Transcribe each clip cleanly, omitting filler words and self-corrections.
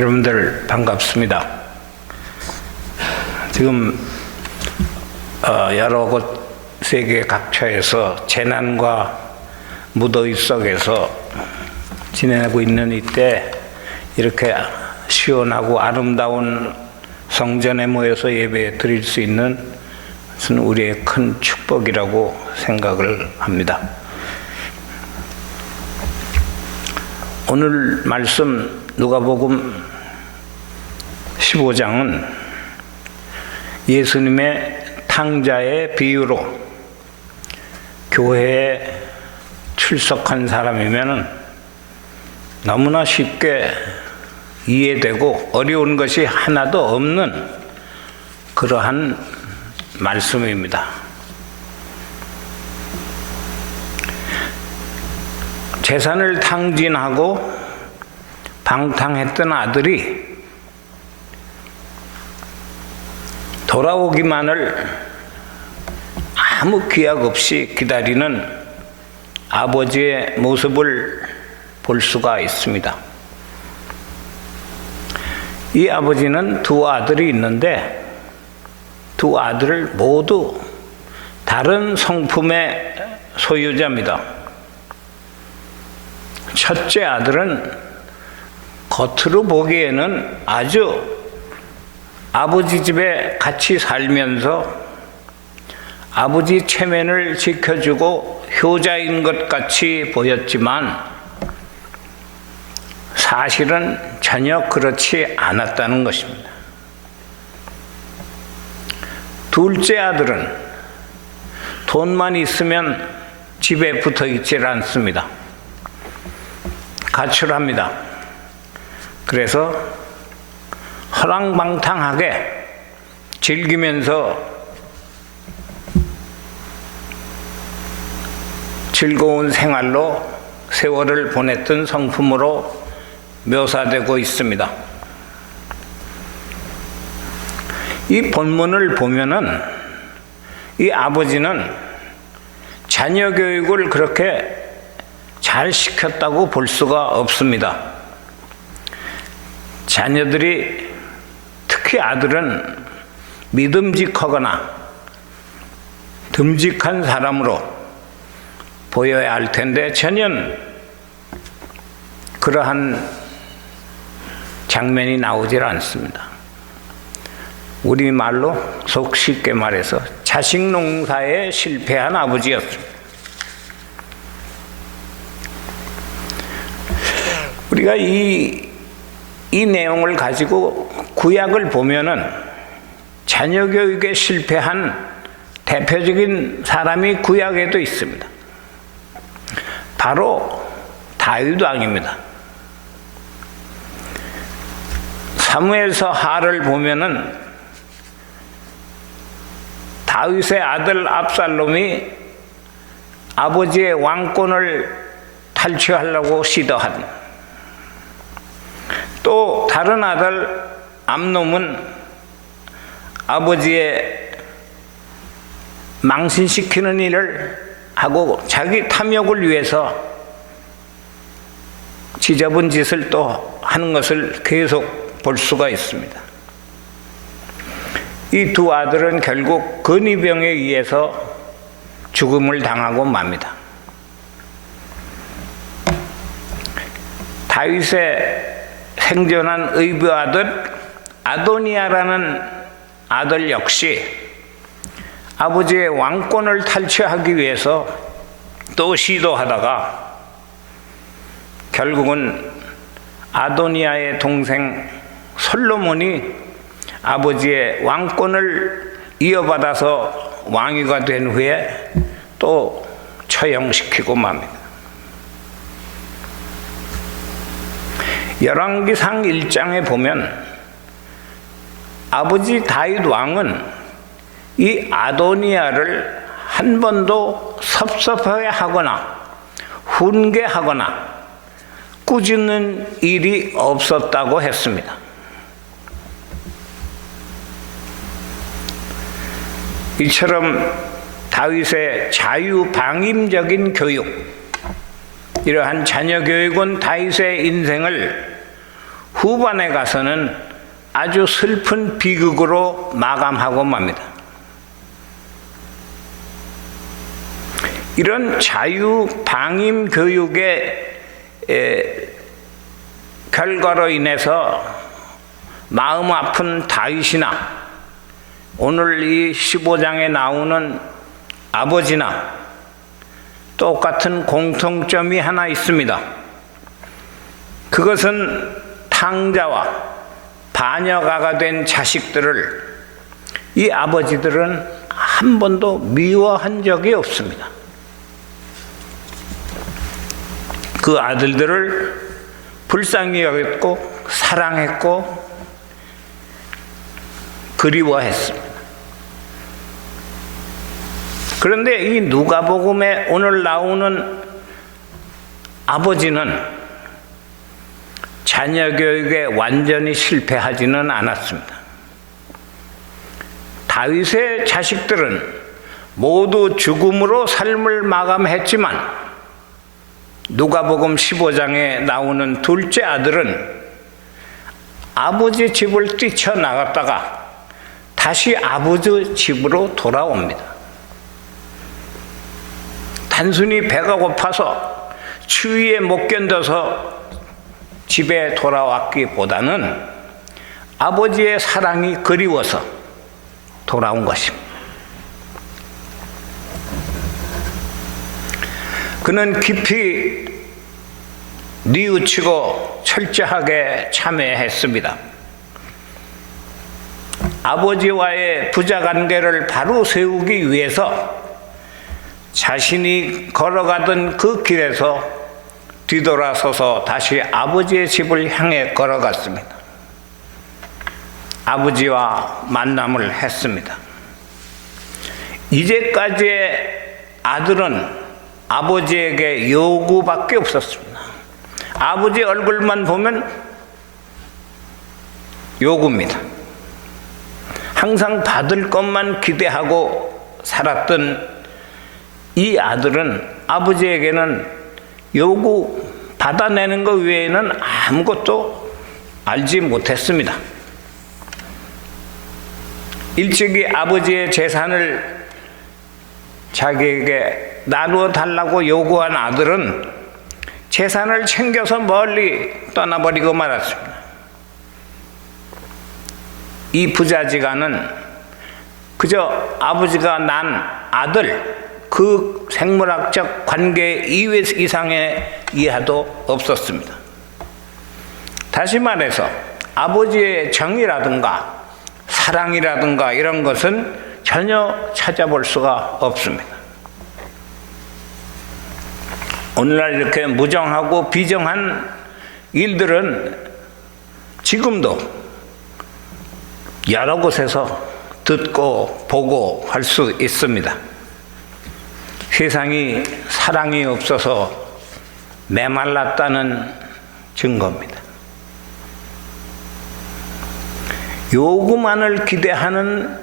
여러분들 반갑습니다. 지금 여러 곳 세계 각처에서 재난과 무더위 속에서 지내고 있는 이때 이렇게 시원하고 아름다운 성전에 모여서 예배 드릴 수 있는 것은 우리의 큰 축복이라고 생각을 합니다. 오늘 말씀 누가복음 15장은 예수님의 탕자의 비유로 교회에 출석한 사람이면 너무나 쉽게 이해되고 어려운 것이 하나도 없는 그러한 말씀입니다. 재산을 탕진하고 방탕했던 아들이 돌아오기만을 아무 기약 없이 기다리는 아버지의 모습을 볼 수가 있습니다. 이 아버지는 두 아들이 있는데 두 아들 모두 다른 성품의 소유자입니다. 첫째 아들은 겉으로 보기에는 아주 아버지 집에 같이 살면서 아버지 체면을 지켜주고 효자인 것 같이 보였지만 사실은 전혀 그렇지 않았다는 것입니다. 둘째 아들은 돈만 있으면 집에 붙어 있질 않습니다. 가출합니다. 그래서 허랑방탕하게 즐기면서 즐거운 생활로 세월을 보냈던 성품으로 묘사되고 있습니다. 이 본문을 보면은 이 아버지는 자녀 교육을 그렇게 잘 시켰다고 볼 수가 없습니다. 자녀들이 특히 아들은 믿음직하거나 듬직한 사람으로 보여야 할 텐데 전혀 그러한 장면이 나오질 않습니다. 우리말로 속 쉽게 말해서 자식 농사에 실패한 아버지였습니다. 우리가 이 내용을 가지고 구약을 보면은 자녀 교육에 실패한 대표적인 사람이 구약에도 있습니다. 바로 다윗 왕입니다. 사무엘서 하를 보면은 다윗의 아들 압살롬이 아버지의 왕권을 탈취하려고 시도한, 또 다른 아들 암논은 아버지의 망신시키는 일을 하고 자기 탐욕을 위해서 지저분 짓을 또 하는 것을 계속 볼 수가 있습니다. 이 두 아들은 결국 근위병에 의해서 죽음을 당하고 맙니다. 다윗의 생존한 의부 아들 아도니아라는 아들 역시 아버지의 왕권을 탈취하기 위해서 또 시도하다가 결국은 아도니아의 동생 솔로몬이 아버지의 왕권을 이어받아서 왕위가 된 후에 또 처형시키고 맙니다. 열왕기상 1장에 보면 아버지 다윗 왕은 이 아도니아를 한 번도 섭섭해하거나 훈계하거나 꾸짖는 일이 없었다고 했습니다. 이처럼 다윗의 자유방임적인 교육, 이러한 자녀 교육은 다윗의 인생을 후반에 가서는 아주 슬픈 비극으로 마감하고 맙니다. 이런 자유 방임 교육의 결과로 인해서 마음 아픈 다윗이나 오늘 이 15장에 나오는 아버지나 똑같은 공통점이 하나 있습니다. 그것은 탕자와 바녀가가 된 자식들을 이 아버지들은 한 번도 미워한 적이 없습니다. 그 아들들을 불쌍히 여겼고 사랑했고 그리워했습니다. 그런데 이 누가복음에 오늘 나오는 아버지는 자녀 교육에 완전히 실패하지는 않았습니다. 다윗의 자식들은 모두 죽음으로 삶을 마감했지만 누가복음 15장에 나오는 둘째 아들은 아버지 집을 뛰쳐나갔다가 다시 아버지 집으로 돌아옵니다. 단순히 배가 고파서 추위에 못 견뎌서 집에 돌아왔기보다는 아버지의 사랑이 그리워서 돌아온 것입니다. 그는 깊이 뉘우치고 철저하게 참회했습니다. 아버지와의 부자관계를 바로 세우기 위해서 자신이 걸어가던 그 길에서 뒤돌아서서 다시 아버지의 집을 향해 걸어갔습니다. 아버지와 만남을 했습니다. 이제까지의 아들은 아버지에게 요구밖에 없었습니다. 아버지 얼굴만 보면 요구입니다. 항상 받을 것만 기대하고 살았던 이 아들은 아버지에게는 요구 받아내는 것 외에는 아무것도 알지 못했습니다. 일찍이 아버지의 재산을 자기에게 나누어 달라고 요구한 아들은 재산을 챙겨서 멀리 떠나버리고 말았습니다. 이 부자지간은 그저 아버지가 난 아들, 그 생물학적 관계 이상의 이하도 없었습니다. 다시 말해서 아버지의 정이라든가 사랑이라든가 이런 것은 전혀 찾아볼 수가 없습니다. 오늘날 이렇게 무정하고 비정한 일들은 지금도 여러 곳에서 듣고 보고 할 수 있습니다. 세상이 사랑이 없어서 메말랐다는 증거입니다. 요구만을 기대하는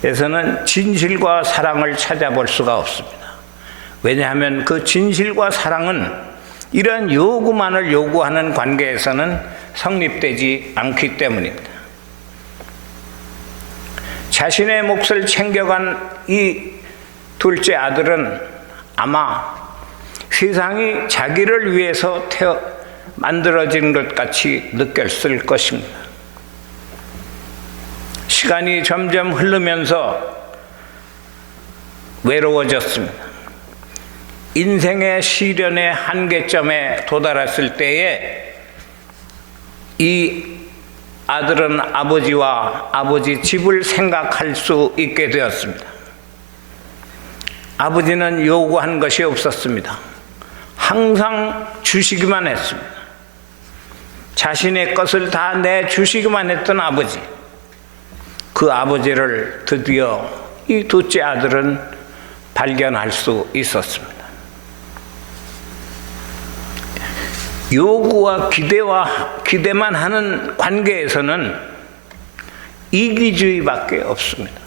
관계에서는 진실과 사랑을 찾아볼 수가 없습니다. 왜냐하면 그 진실과 사랑은 이런 요구만을 요구하는 관계에서는 성립되지 않기 때문입니다. 자신의 몫을 챙겨간 이 둘째 아들은 아마 세상이 자기를 위해서 만들어진 것 같이 느꼈을 것입니다. 시간이 점점 흐르면서 외로워졌습니다. 인생의 시련의 한계점에 도달했을 때에 이 아들은 아버지와 아버지 집을 생각할 수 있게 되었습니다. 아버지는 요구한 것이 없었습니다. 항상 주시기만 했습니다. 자신의 것을 다 내주시기만 했던 아버지, 그 아버지를 드디어 이 둘째 아들은 발견할 수 있었습니다. 요구와 기대만 하는 관계에서는 이기주의밖에 없습니다.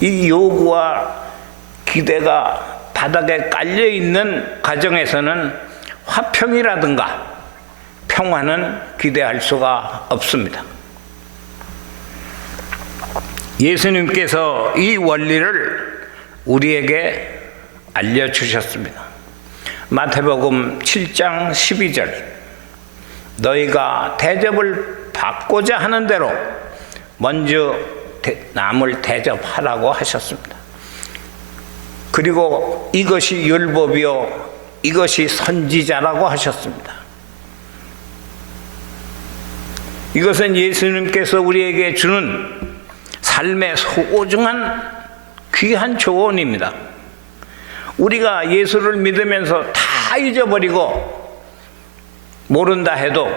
이 요구와 기대가 바닥에 깔려 있는 가정에서는 화평이라든가 평화는 기대할 수가 없습니다. 예수님께서 이 원리를 우리에게 알려주셨습니다. 마태복음 7장 12절, 너희가 대접을 받고자 하는 대로 먼저 남을 대접하라고 하셨습니다. 그리고 이것이 율법이요 이것이 선지자라고 하셨습니다. 이것은 예수님께서 우리에게 주는 삶의 소중한 귀한 조언입니다. 우리가 예수를 믿으면서 다 잊어버리고 모른다 해도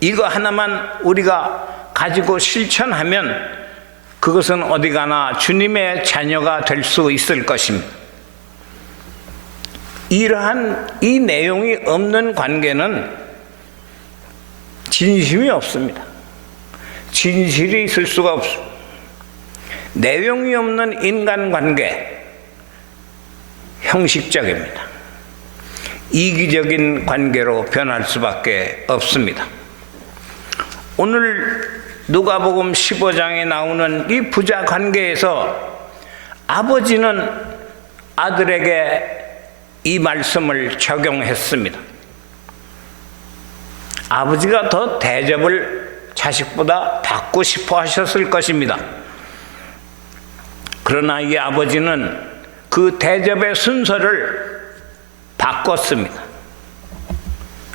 이거 하나만 우리가 가지고 실천하면 그것은 어디 가나 주님의 자녀가 될 수 있을 것입니다. 이러한 이 내용이 없는 관계는 진심이 없습니다. 진실이 있을 수가 없습니다. 내용이 없는 인간관계, 형식적입니다. 이기적인 관계로 변할 수밖에 없습니다. 오늘 누가복음 15장에 나오는 이 부자 관계에서 아버지는 아들에게 이 말씀을 적용했습니다. 아버지가 더 대접을 자식보다 받고 싶어 하셨을 것입니다. 그러나 이 아버지는 그 대접의 순서를 바꿨습니다.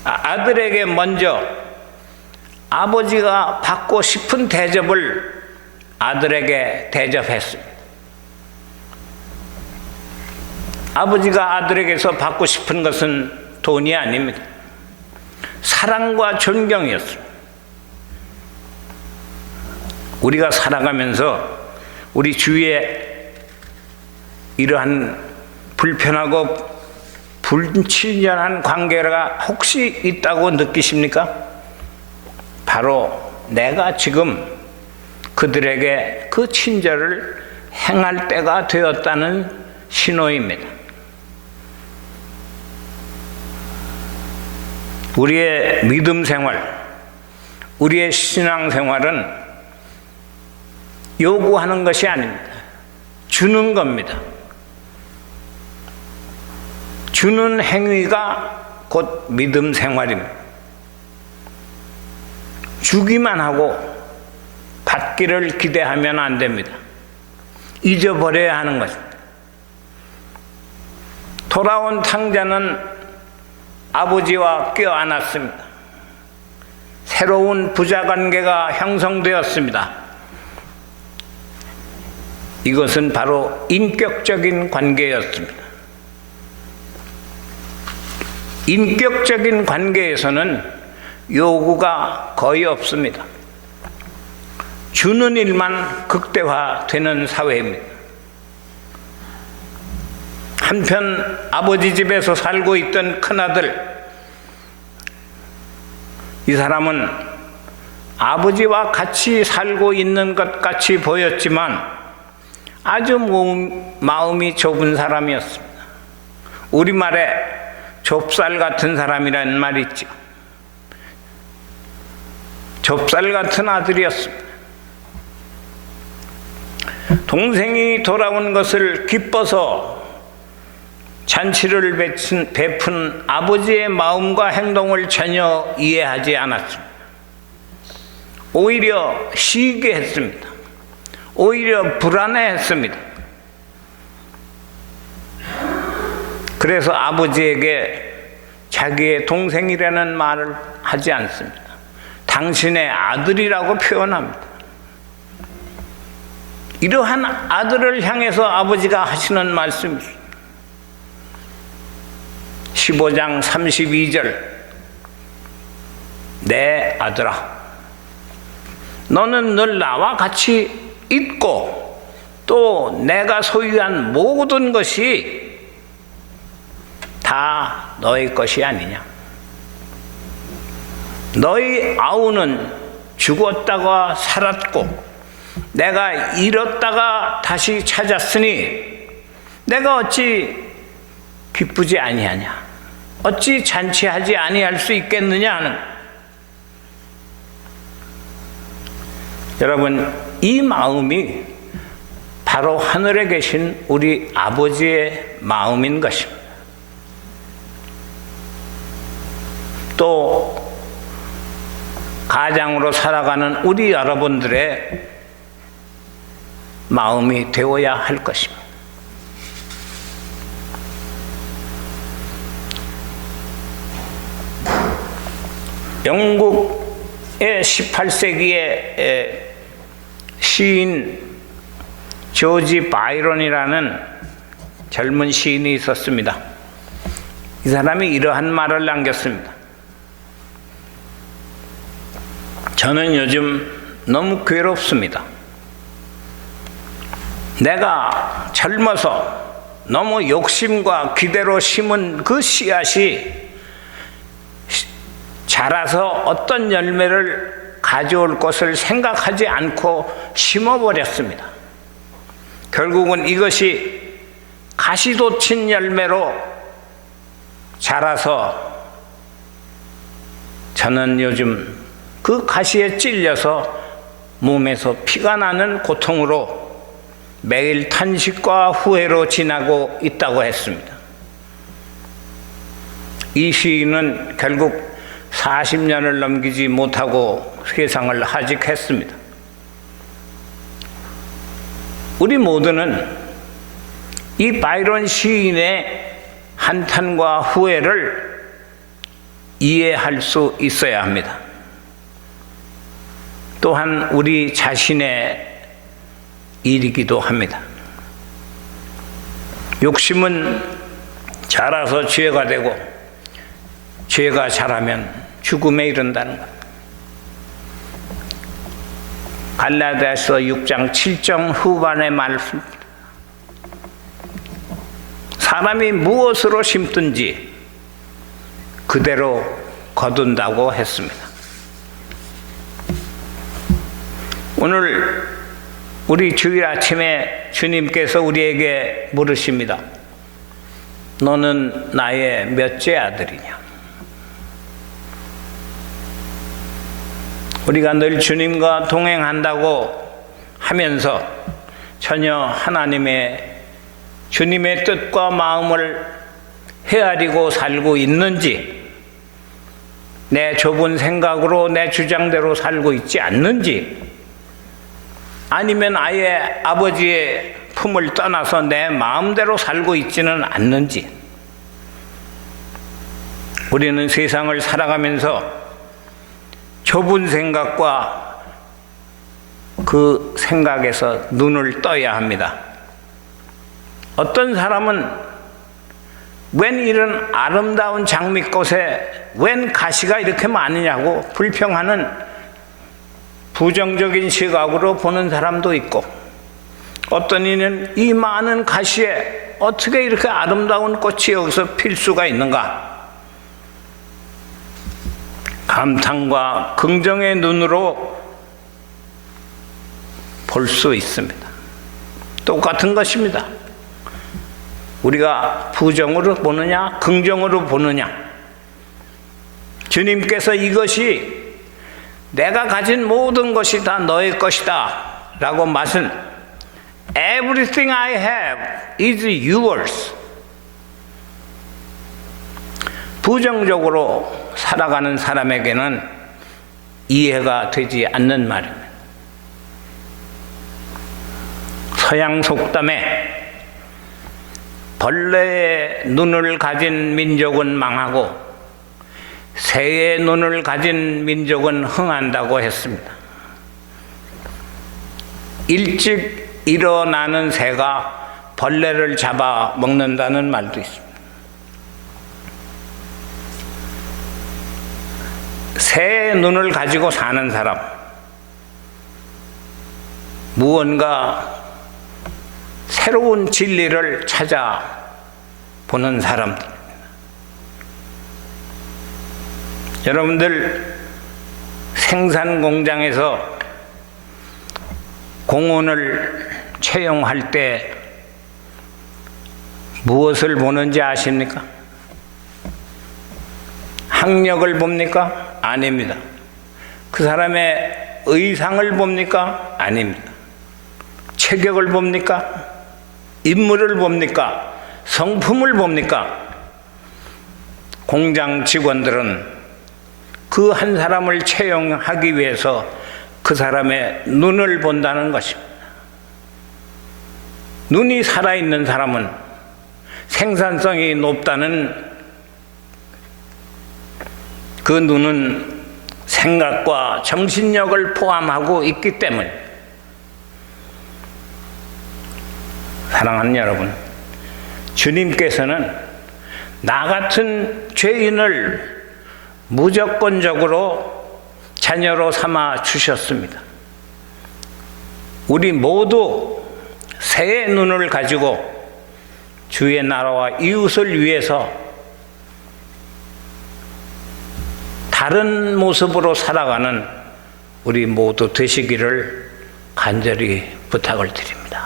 아들에게 먼저 아버지가 받고 싶은 대접을 아들에게 대접했습니다. 아버지가 아들에게서 받고 싶은 것은 돈이 아닙니다. 사랑과 존경이었습니다. 우리가 살아가면서 우리 주위에 이러한 불편하고 불친절한 관계가 혹시 있다고 느끼십니까? 바로 내가 지금 그들에게 그 친절을 행할 때가 되었다는 신호입니다. 우리의 믿음 생활, 우리의 신앙 생활은 요구하는 것이 아닙니다. 주는 겁니다. 주는 행위가 곧 믿음 생활입니다. 주기만 하고 받기를 기대하면 안 됩니다. 잊어버려야 하는 것입니다. 돌아온 탕자는 아버지와 껴안았습니다. 새로운 부자관계가 형성되었습니다. 이것은 바로 인격적인 관계였습니다. 인격적인 관계에서는 요구가 거의 없습니다. 주는 일만 극대화되는 사회입니다. 한편 아버지 집에서 살고 있던 큰아들, 이 사람은 아버지와 같이 살고 있는 것 같이 보였지만 아주 마음이 좁은 사람이었습니다. 우리말에 좁쌀 같은 사람이라는 말이 있죠. 좁쌀 같은 아들이었습니다. 동생이 돌아온 것을 기뻐서 잔치를 베푼 아버지의 마음과 행동을 전혀 이해하지 않았습니다. 오히려 시기했습니다. 오히려 불안해했습니다. 그래서 아버지에게 자기의 동생이라는 말을 하지 않습니다. 당신의 아들이라고 표현합니다. 이러한 아들을 향해서 아버지가 하시는 말씀입니다. 15장 32절, 내 아들아, 너는 늘 나와 같이 있고 또 내가 소유한 모든 것이 다 너희 것이 아니냐. 너희 아우는 죽었다가 살았고 내가 잃었다가 다시 찾았으니 내가 어찌 기쁘지 아니하냐? 어찌 잔치하지 아니할 수 있겠느냐 하는. 여러분, 이 마음이 바로 하늘에 계신 우리 아버지의 마음인 것입니다. 또 가장으로 살아가는 우리 여러분들의 마음이 되어야 할 것입니다. 영국의 18세기의 시인 조지 바이런이라는 젊은 시인이 있었습니다. 이 사람이 이러한 말을 남겼습니다. 저는 요즘 너무 괴롭습니다. 내가 젊어서 너무 욕심과 기대로 심은 그 씨앗이 자라서 어떤 열매를 가져올 것을 생각하지 않고 심어버렸습니다. 결국은 이것이 가시돋친 열매로 자라서 저는 요즘 그 가시에 찔려서 몸에서 피가 나는 고통으로 매일 탄식과 후회로 지나고 있다고 했습니다. 이 시인은 결국 40년을 넘기지 못하고 세상을 하직했습니다. 우리 모두는 이 바이런 시인의 한탄과 후회를 이해할 수 있어야 합니다. 또한 우리 자신의 일이기도 합니다. 욕심은 자라서 죄가 되고 죄가 자라면 죽음에 이른다는 것. 갈라디아서 6장 7절 후반의 말씀. 사람이 무엇으로 심든지 그대로 거둔다고 했습니다. 오늘 우리 주일 아침에 주님께서 우리에게 물으십니다. 너는 나의 몇째 아들이냐? 우리가 늘 주님과 동행한다고 하면서 전혀 하나님의 주님의 뜻과 마음을 헤아리고 살고 있는지, 내 좁은 생각으로 내 주장대로 살고 있지 않는지, 아니면 아예 아버지의 품을 떠나서 내 마음대로 살고 있지는 않는지. 우리는 세상을 살아가면서 좁은 생각과 그 생각에서 눈을 떠야 합니다. 어떤 사람은 웬 이런 아름다운 장미꽃에 웬 가시가 이렇게 많으냐고 불평하는 부정적인 시각으로 보는 사람도 있고, 어떤 이는 이 많은 가시에 어떻게 이렇게 아름다운 꽃이 여기서 필 수가 있는가? 감탄과 긍정의 눈으로 볼 수 있습니다. 똑같은 것입니다. 우리가 부정으로 보느냐 긍정으로 보느냐. 주님께서 이것이 내가 가진 모든 것이 다 너의 것이다 라고 말씀, Everything I have is yours. 부정적으로 살아가는 사람에게는 이해가 되지 않는 말입니다. 서양 속담에 벌레의 눈을 가진 민족은 망하고 새의 눈을 가진 민족은 흥한다고 했습니다. 일찍 일어나는 새가 벌레를 잡아 먹는다는 말도 있습니다. 새의 눈을 가지고 사는 사람, 무언가 새로운 진리를 찾아보는 사람들. 여러분들 생산 공장에서 공원을 채용할 때 무엇을 보는지 아십니까? 학력을 봅니까? 아닙니다. 그 사람의 의상을 봅니까? 아닙니다. 체격을 봅니까? 인물을 봅니까? 성품을 봅니까? 공장 직원들은 그 한 사람을 채용하기 위해서 그 사람의 눈을 본다는 것입니다. 눈이 살아있는 사람은 생산성이 높다는 그 눈은 생각과 정신력을 포함하고 있기 때문에 사랑하는 여러분, 주님께서는 나 같은 죄인을 무조건적으로 자녀로 삼아 주셨습니다. 우리 모두 새의 눈을 가지고 주의 나라와 이웃을 위해서 다른 모습으로 살아가는 우리 모두 되시기를 간절히 부탁을 드립니다.